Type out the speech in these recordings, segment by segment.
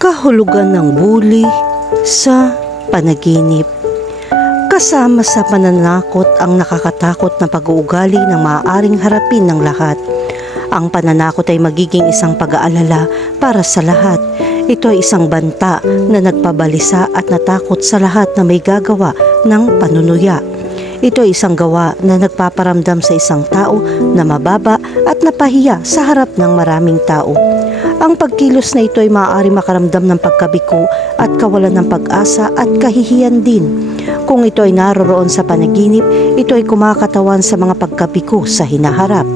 kahulugan ng bully sa panaginip. Kasama sa pananakot ang nakakatakot na pag-uugali ng maaaring harapin ng lahat. Ang pananakot ay magiging isang pag-aalala para sa lahat. Ito ay isang banta na nagpabalisa at natakot sa lahat na may gagawa ng panunuya. Ito ay isang gawa na nagpaparamdam sa isang tao na mababa at napahiya sa harap ng maraming tao. Ang pagkilos na ito ay maaari makaramdam ng pagkabiko at kawalan ng pag-asa at kahihiyan din. Kung ito ay naroroon sa panaginip, ito ay kumakatawan sa mga pagkabiko sa hinaharap.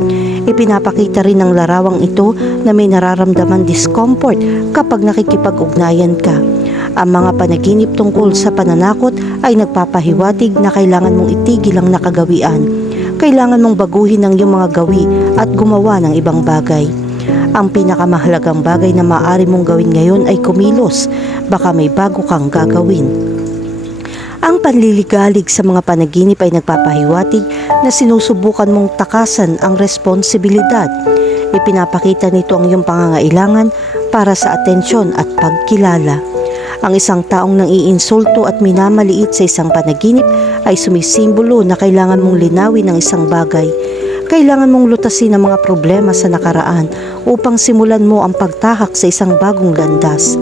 Ipinapakita rin ng larawang ito na may nararamdaman discomfort kapag nakikipag-ugnayan ka. Ang mga panaginip tungkol sa pananakot ay nagpapahiwatig na kailangan mong itigil ang nakagawian. Kailangan mong baguhin ang iyong mga gawi at gumawa ng ibang bagay. Ang pinakamahalagang bagay na maaari mong gawin ngayon ay kumilos. Baka may bago kang gagawin. Ang panliligalig sa mga panaginip ay nagpapahiwatig na sinusubukan mong takasan ang responsibilidad. Ipinapakita nito ang iyong pangangailangan para sa atensyon at pagkilala. Ang isang taong nang iinsulto at minamaliit sa isang panaginip ay sumisimbolo na kailangan mong linawin ang isang bagay. Kailangan mong lutasin ang mga problema sa nakaraan upang simulan mo ang pagtahak sa isang bagong landas.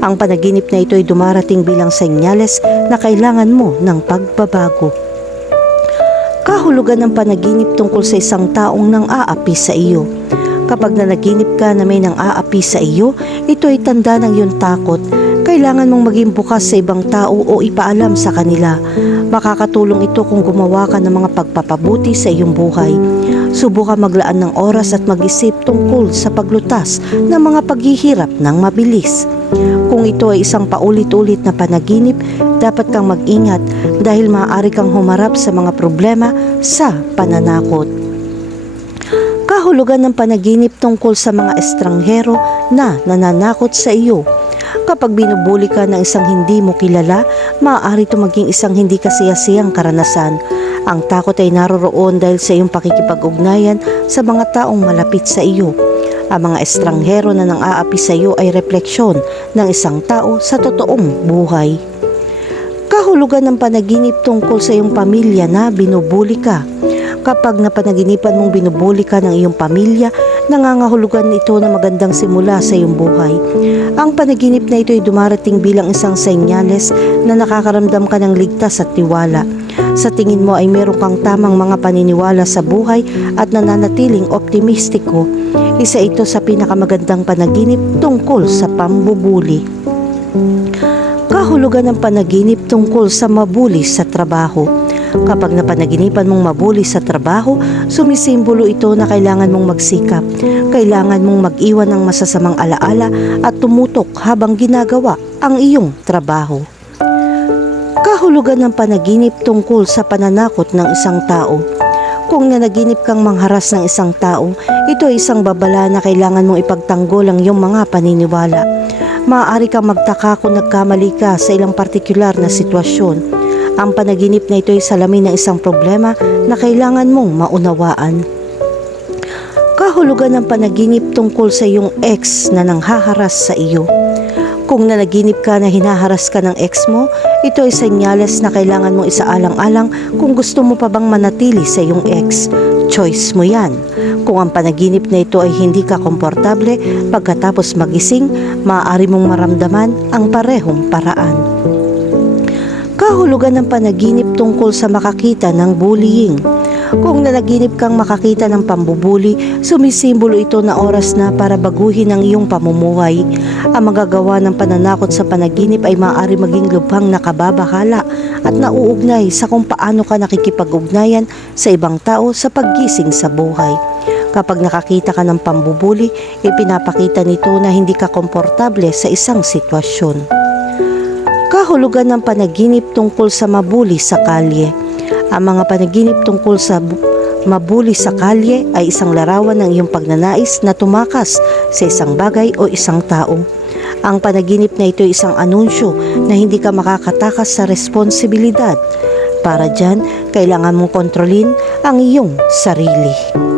Ang panaginip na ito ay dumarating bilang senyales na kailangan mo ng pagbabago. Kahulugan ng panaginip tungkol sa isang taong nang aapi sa iyo. Kapag nanaginip ka na may nang aapi sa iyo, ito ay tanda ng iyong takot. Kailangan mong maging bukas sa ibang tao o ipaalam sa kanila. Makakatulong ito kung gumawa ka ng mga pagpapabuti sa iyong buhay. Subukan maglaan ng oras at mag-isip tungkol sa paglutas ng mga paghihirap ng mabilis. Kung ito ay isang paulit-ulit na panaginip, dapat kang mag-ingat dahil maaari kang humarap sa mga problema sa pananakot. Kahulugan ng panaginip tungkol sa mga estranghero na nananakot sa iyo. Kapag binubuli ka ng isang hindi mo kilala, maaari ito maging isang hindi kasiyasiyang karanasan. Ang takot ay naroroon dahil sa iyong pakikipag-ugnayan sa mga taong malapit sa iyo. Ang mga estranghero na nang aapi sa iyo ay refleksyon ng isang tao sa totoong buhay. Kahulugan ng panaginip tungkol sa iyong pamilya na binubuli ka. Kapag napanaginipan mong binubuli ka ng iyong pamilya, nangangahulugan ito na magandang simula sa iyong buhay. Ang panaginip na ito ay dumarating bilang isang senyales na nakakaramdam ka ng ligtas at tiwala. Sa tingin mo ay meron kang tamang mga paniniwala sa buhay at nananatiling optimistiko. Isa ito sa pinakamagandang panaginip tungkol sa pambubuli. Kahulugan ng panaginip tungkol sa mabuli sa trabaho. Kapag napanaginipan mong mabuli sa trabaho, sumisimbolo ito na kailangan mong magsikap. Kailangan mong mag-iwan ng masasamang alaala at tumutok habang ginagawa ang iyong trabaho. Kahulugan ng panaginip tungkol sa pananakot ng isang tao. Kung nanaginip kang mangharas ng isang tao, ito ay isang babala na kailangan mong ipagtanggol ang iyong mga paniniwala. Maaari kang magtaka kung nagkamali ka sa ilang partikular na sitwasyon. Ang panaginip na ito ay salamin ng isang problema na kailangan mong maunawaan. Kahulugan ng panaginip tungkol sa iyong ex na nanghaharas sa iyo. Kung nanaginip ka na hinaharas ka ng ex mo, ito ay senyales na kailangan mong isaalang-alang kung gusto mo pa bang manatili sa iyong ex. Choice mo yan. Kung ang panaginip na ito ay hindi ka komportable, pagkatapos magising, maaari mong maramdaman ang parehong paraan. Kahulugan ng panaginip tungkol sa makakita ng bullying. Kung nanaginip kang makakita ng pambubuli, sumisimbolo ito na oras na para baguhin ang iyong pamumuhay. Ang magagawa ng pananakot sa panaginip ay maaari maging lubhang nakababahala at nauugnay sa kung paano ka nakikipag-ugnayan sa ibang tao sa paggising sa buhay. Kapag nakakita ka ng pambubuli, ipinapakita nito na hindi ka komportable sa isang sitwasyon. Kahulugan ng panaginip tungkol sa mabuli sa kalye. Ang mga panaginip tungkol sa bu- mabuli sa kalye ay isang larawan ng iyong pagnanais na tumakas sa isang bagay o isang tao. Ang panaginip na ito ay isang anunsyo na hindi ka makakatakas sa responsibilidad. Para dyan, kailangan mong kontrolin ang iyong sarili.